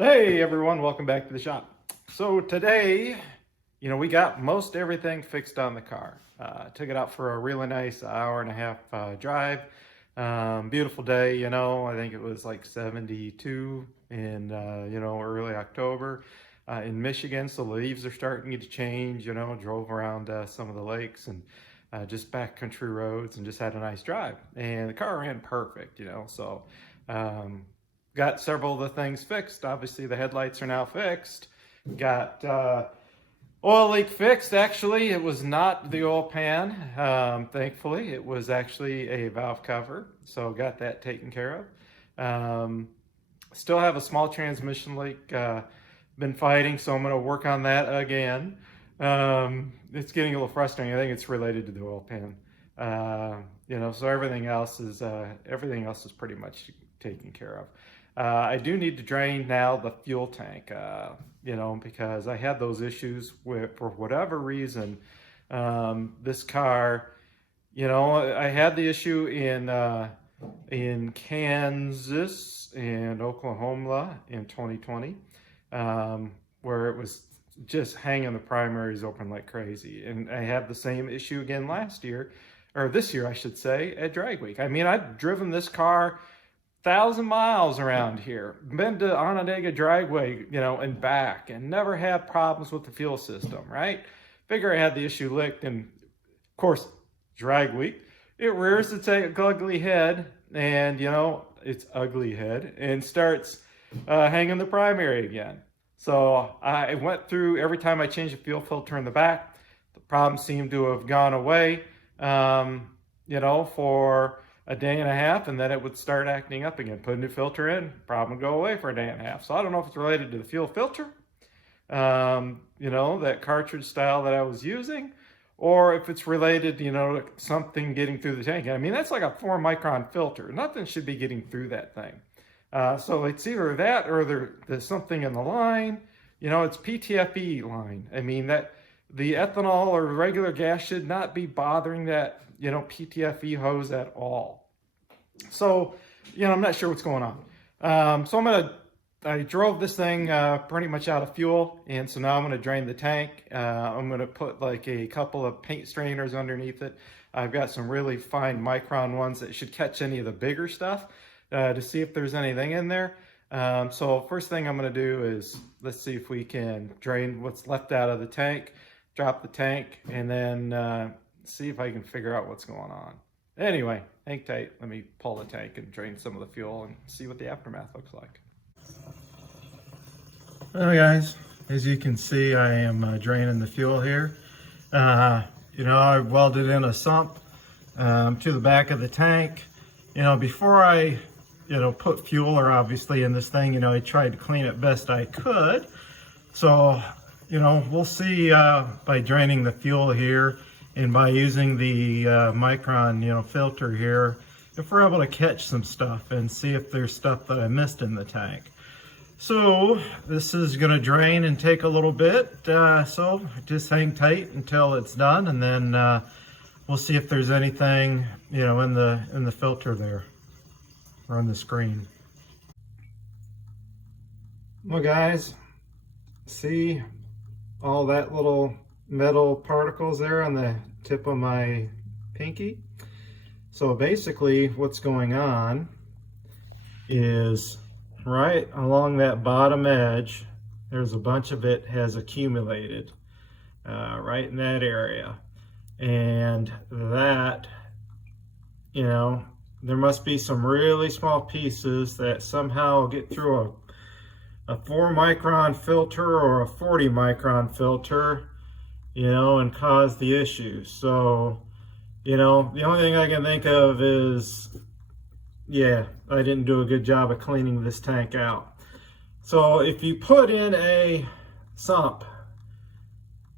Hey everyone, welcome back to the shop. So today, we got most everything fixed on the car. Took it out for a really nice hour and a half drive. Beautiful day, I think it was like 72 in, early October in Michigan. So the leaves are starting to change, drove around some of the lakes and just backcountry roads and just had a nice drive. And the car ran perfect, so got several of the things fixed. Obviously, the headlights are now fixed. Got oil leak fixed. Actually, it was not the oil pan. Thankfully, it was actually a valve cover. So got that taken care of. Still have a small transmission leak. Been fighting, so I'm going to work on that again. It's getting a little frustrating. I think it's related to the oil pan. So everything else is pretty much taken care of. I do need to drain now the fuel tank, because I had those issues with, for whatever reason, this car, I had the issue in Kansas and Oklahoma in 2020, where it was just hanging the primaries open like crazy. And I had the same issue again last year, or this year, I should say, at Drag Week. I mean, I've driven this car 1,000 miles around here, been to Onondaga Dragway, and back, and never had problems with the fuel system, right? Figure I had the issue licked, and of course, Drag Week, it rears its ugly head, and its ugly head, and starts hanging the primary again. So I went through, every time I changed the fuel filter in the back, the problem seemed to have gone away, for a day and a half, and then it would start acting up again. Put a new filter in, problem would go away for a day and a half. So I don't know if it's related to the fuel filter, that cartridge style that I was using, or if it's related, to something getting through the tank. I mean, that's like a 4-micron filter. Nothing should be getting through that thing. So it's either that or there's something in the line. It's PTFE line. I mean, that the ethanol or regular gas should not be bothering that, PTFE hose at all. So, I'm not sure what's going on. So I drove this thing pretty much out of fuel, and so now I'm going to drain the tank. I'm going to put like a couple of paint strainers underneath it. I've got some really fine micron ones that should catch any of the bigger stuff to see if there's anything in there. So first thing I'm going to do is, let's see if we can drain what's left out of the tank, drop the tank, and then see if I can figure out what's going on. Anyway, hang tight. Let me pull the tank and drain some of the fuel and see what the aftermath looks like. Well, guys, as you can see, I am draining the fuel here. I welded in a sump to the back of the tank. Before I, put fueler obviously in this thing, I tried to clean it best I could. So, we'll see by draining the fuel here and by using the micron, filter here, if we're able to catch some stuff and see if there's stuff that I missed in the tank. So this is going to drain and take a little bit. So just hang tight until it's done, and then we'll see if there's anything, in the filter there or on the screen. Well, guys, see all that little metal particles there on the tip of my pinky? So basically what's going on is right along that bottom edge, there's a bunch of it has accumulated right in that area. And that, there must be some really small pieces that somehow get through a 4-micron filter or a 40-micron filter, and cause the issue. So, the only thing I can think of is, I didn't do a good job of cleaning this tank out. So if you put in a sump,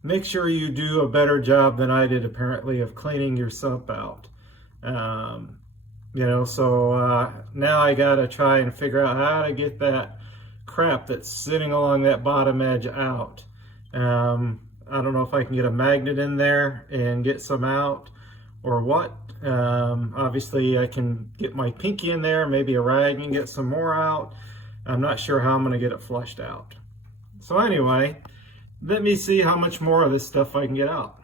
make sure you do a better job than I did apparently of cleaning your sump out. Now I gotta try and figure out how to get that crap that's sitting along that bottom edge out. I don't know if I can get a magnet in there and get some out or what. Obviously I can get my pinky in there, maybe a rag and get some more out. I'm not sure how I'm going to get it flushed out. So anyway, let me see how much more of this stuff I can get out.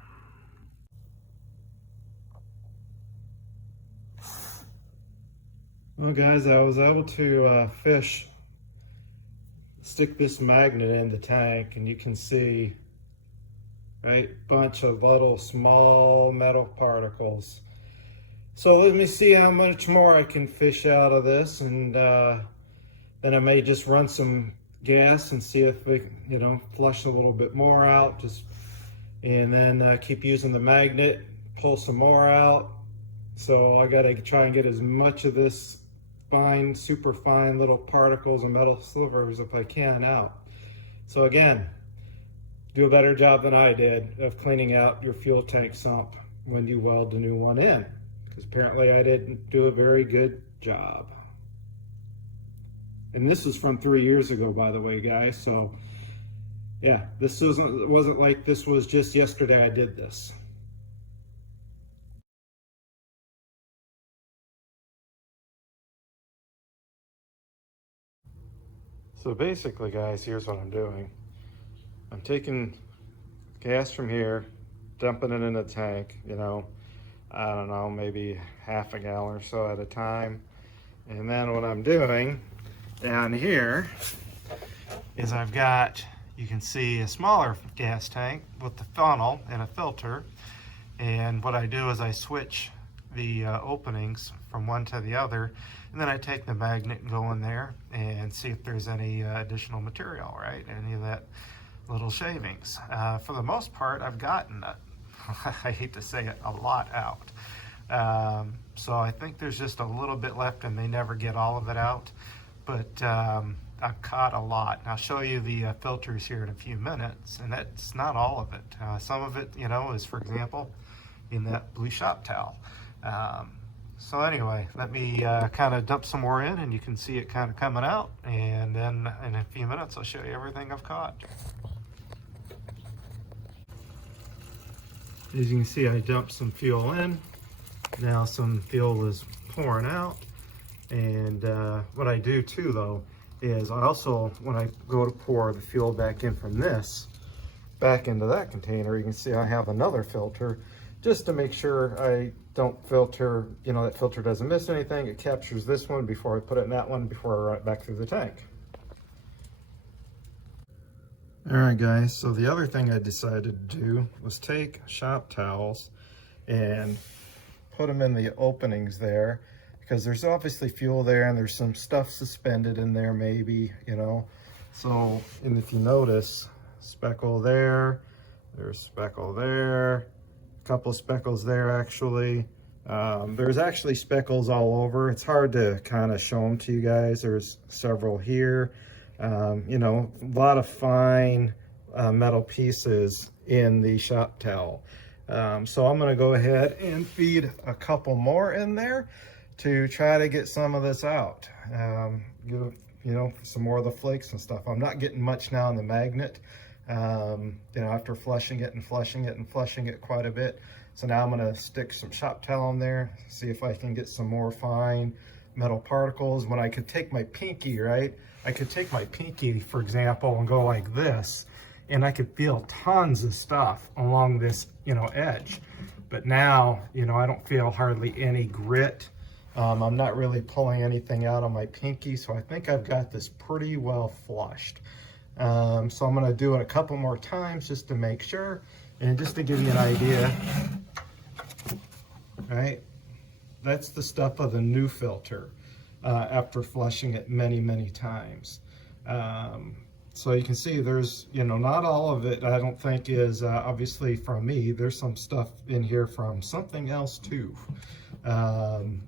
Well guys, I was able to stick this magnet in the tank, and you can see, right, bunch of little small metal particles. So let me see how much more I can fish out of this, and then I may just run some gas and see if we, flush a little bit more out, and then keep using the magnet, pull some more out. So I gotta try and get as much of this fine, super fine little particles and metal slivers if I can out. So again, do a better job than I did of cleaning out your fuel tank sump when you weld the new one in, because apparently I didn't do a very good job. And this was from 3 years ago, by the way, guys. So yeah, this wasn't like this was just yesterday I did this. So basically, guys, here's what I'm doing. I'm taking gas from here, dumping it in the tank, I don't know, maybe half a gallon or so at a time. And then what I'm doing down here is I've got, you can see, a smaller gas tank with the funnel and a filter. And what I do is I switch the openings from one to the other, and then I take the magnet and go in there and see if there's any additional material, right? Any of that little shavings. For the most part, I've gotten it. I hate to say it, a lot out. So I think there's just a little bit left, and they never get all of it out, but I've caught a lot. And I'll show you the filters here in a few minutes, and that's not all of it. Some of it, is, for example, in that blue shop towel. So anyway, let me kind of dump some more in, and you can see it kind of coming out, and then in a few minutes I'll show you everything I've caught. As you can see, I dumped some fuel in. Now some fuel is pouring out. And what I do too, though, is I also, when I go to pour the fuel back in from this, back into that container, you can see I have another filter just to make sure I don't filter, that filter doesn't miss anything. It captures this one before I put it in that one before I run it back through the tank. All right, guys, so the other thing I decided to do was take shop towels and put them in the openings there, because there's obviously fuel there and there's some stuff suspended in there maybe, So, and if you notice, speckle there, there's speckle there, a couple of speckles there actually. There's actually speckles all over. It's hard to kind of show them to you guys. There's several here. A lot of fine metal pieces in the shop towel. So I'm going to go ahead and feed a couple more in there to try to get some of this out. Get some more of the flakes and stuff. I'm not getting much now in the magnet. After flushing it and flushing it and flushing it quite a bit. So now I'm going to stick some shop towel in there, see if I can get some more fine metal particles. When I could take my pinky, right? I could take my pinky, for example, and go like this, and I could feel tons of stuff along this, edge. But now, I don't feel hardly any grit. I'm not really pulling anything out on my pinky, so I think I've got this pretty well flushed. So I'm going to do it a couple more times just to make sure, and just to give you an idea, right? That's the stuff of the new filter after flushing it many, many times. So you can see there's, not all of it, I don't think, is obviously from me. There's some stuff in here from something else too, from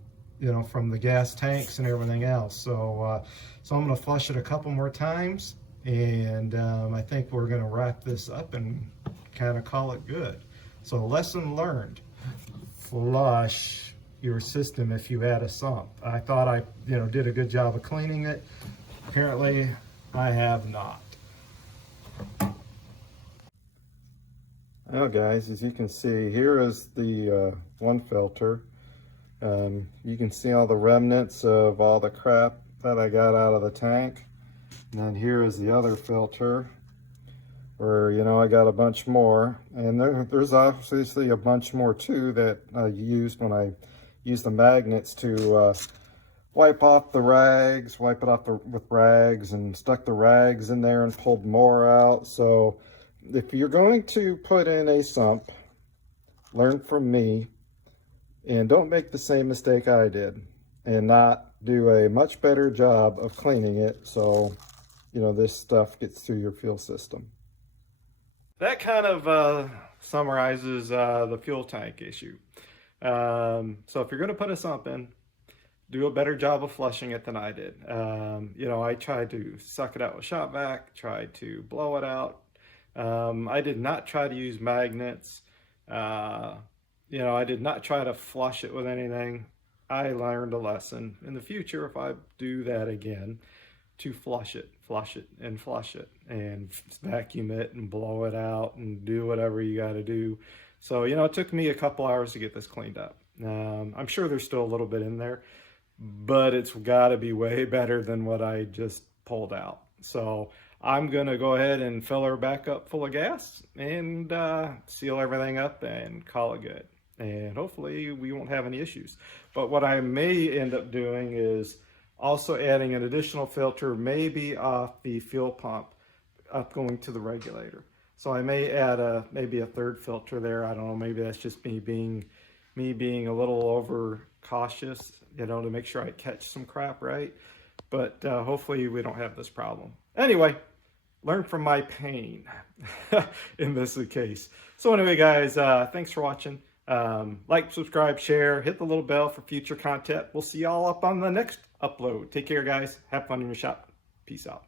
the gas tanks and everything else. So, so I'm going to flush it a couple more times, and I think we're going to wrap this up and kind of call it good. So lesson learned: flush your system if you had a sump. I thought I did a good job of cleaning it. Apparently I have not. Well guys, as you can see, here is the one filter. You can see all the remnants of all the crap that I got out of the tank. And then here is the other filter where, you know, I got a bunch more. And there's obviously a bunch more too that I used when I used the magnets to wipe off the rags, wipe it off with rags, and stuck the rags in there and pulled more out. So if you're going to put in a sump, learn from me and don't make the same mistake I did and not do a much better job of cleaning it so, you know, this stuff gets through your fuel system. That kind of summarizes the fuel tank issue. So if you're going to put a sump in, do a better job of flushing it than I did. You know, I tried to suck it out with shop vac, tried to blow it out. I did not try to use magnets. You know, I did not try to flush it with anything. I learned a lesson in the future, if I do that again, to flush it, and flush it, and vacuum it and blow it out and do whatever you got to do. So, you know, it took me a couple hours to get this cleaned up. I'm sure there's still a little bit in there, but it's got to be way better than what I just pulled out. So I'm going to go ahead and fill her back up full of gas and seal everything up and call it good. And hopefully we won't have any issues. But what I may end up doing is also adding an additional filter, maybe off the fuel pump up going to the regulator. So I may add maybe a third filter there. I don't know, maybe that's just me being a little over cautious, you know, to make sure I catch some crap, right? But hopefully we don't have this problem. Anyway, learn from my pain in this case. So anyway, guys, thanks for watching. Like, subscribe, share, hit the little bell for future content. We'll see y'all up on the next upload. Take care, guys. Have fun in your shop. Peace out.